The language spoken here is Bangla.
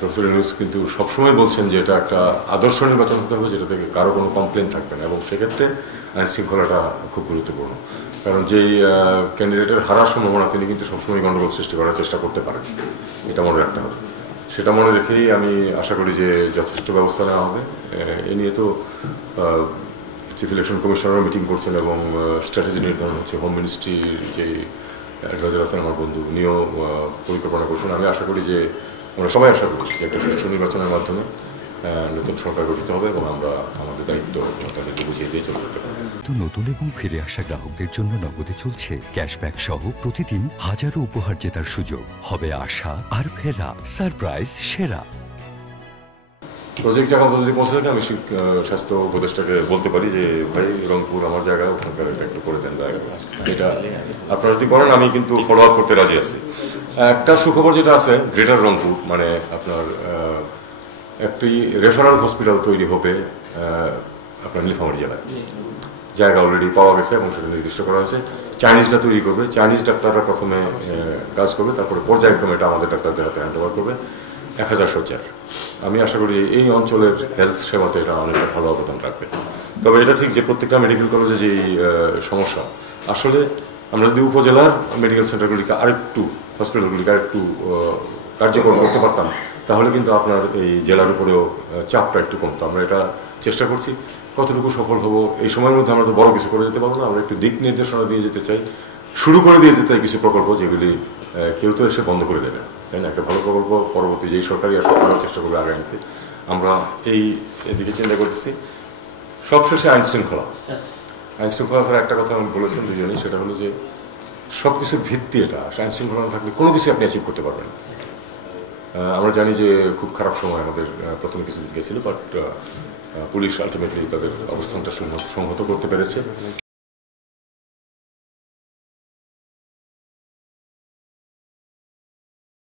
প্রফেসর ইউনূস কিন্তু সবসময় বলছেন যে এটা একটা আদর্শ নির্বাচন হতে হবে, যেটা থেকে কারো কোনো কমপ্লেন থাকবে না, এবং সেক্ষেত্রে আইন শৃঙ্খলাটা খুব গুরুত্বপূর্ণ। কারণ যেই ক্যান্ডিডেটের হারার সম্ভাবনা, তিনি কিন্তু সবসময় গণ্ডগোল সৃষ্টি করার চেষ্টা করতে পারেন, এটা মনে রাখতে হবে। সেটা মনে রেখেই আমি আশা করি যে যথেষ্ট ব্যবস্থা নেওয়া হবে। এ নিয়ে তো চিফ ইলেকশন কমিশনারও মিটিং করছেন এবং স্ট্র্যাটেজি নির্ধারণ হচ্ছে। হোম মিনিস্ট্রির যে অ্যাডভাইজার আছেন আমার বন্ধু, উনিও পরিকল্পনা করছেন। আমি আশা করি যে আমরা সবাই আশা করি যে একটা সুষ্ঠু নির্বাচনের মাধ্যমে নতুন সরকার গঠিত হবে এবং আমরা আমাদের দায়িত্ব তাদেরকে বুঝিয়ে দিয়ে চলে যেতে পারব। নতুন এবং ফিরে আসা গ্রাহকদের জন্য নগদে চলছে ক্যাশব্যাক সহ প্রতিদিন হাজারো উপহার জেতার সুযোগ। হবে আশা আর ফেরা সারপ্রাইজ সেরা। প্রজেক্ট জায়গা যদি পৌঁছে থাকে, আমি স্বাস্থ্য উপদেষ্টাকে বলতে পারি যে ভাই, রংপুর আমার জায়গা, ওখানকার একটু করে দেন দয়া করে। এটা আপনারা যদি করেন, আমি কিন্তু ফলো আপ করতে রাজি আছি। একটা সুখবর যেটা আছে, গ্রেটার রংপুর মানে আপনার একটি রেফারাল হসপিটাল তৈরি হবে আপনার নীলফামারী জেলায়। জায়গা অলরেডি পাওয়া গেছে এবং সেটা নির্দিষ্ট করা হয়েছে। চাইনিজটা তৈরি করবে, চাইনিজ ডাক্তাররা প্রথমে কাজ করবে, তারপরে পর্যায়ক্রমে এটা আমাদের ডাক্তারদের হাতে হ্যান্ড ওভার করবে। 1000 শয্যার। আমি আশা করি এই অঞ্চলের হেলথ সেবাতে এটা অনেকটা ভালো অবদান রাখবে। তবে এটা ঠিক যে প্রত্যেকটা মেডিকেল কলেজে যে সমস্যা, আসলে আমরা যদি উপজেলার মেডিকেল সেন্টারগুলিকে আরেকটু, হসপিটালগুলিকে আরেকটু কার্যকর করতে পারতাম, তাহলে কিন্তু আপনার এই জেলার উপরেও চাপটা একটু কমতো। আমরা এটা চেষ্টা করছি। কতটুকু সফল হবো এই সময়ের মধ্যে আমরা তো বড় কিছু করে যেতে পারবো না। আমরা একটু দিক নির্দেশনা দিয়ে যেতে চাই, শুরু করে দিয়ে যেতে চাই কিছু প্রকল্প, যেগুলি কেউ তো এসে বন্ধ করে দেবে, তাই না? একটা ভালো প্রকল্প পরবর্তী যেই সরকারি আসলে করার চেষ্টা করবে আগে আনতে। আমরা এদিকে চিন্তা করতেছি। সবশেষে আইন শৃঙ্খলা। আইন শৃঙ্খলা ছাড়া একটা কথা আমি বলেছেন দুজনেই, সেটা হলো যে সব কিছুর ভিত্তি এটা। আইন শৃঙ্খলা না থাকলে কোনো কিছু আপনি অ্যাচিভ করতে পারবেন। আমরা জানি যে খুব খারাপ সময় আমাদের প্রথমে কিছু গেছিল, বাট পুলিশ আলটিমেটলি তাদের অবস্থানটা সংহত করতে পেরেছে।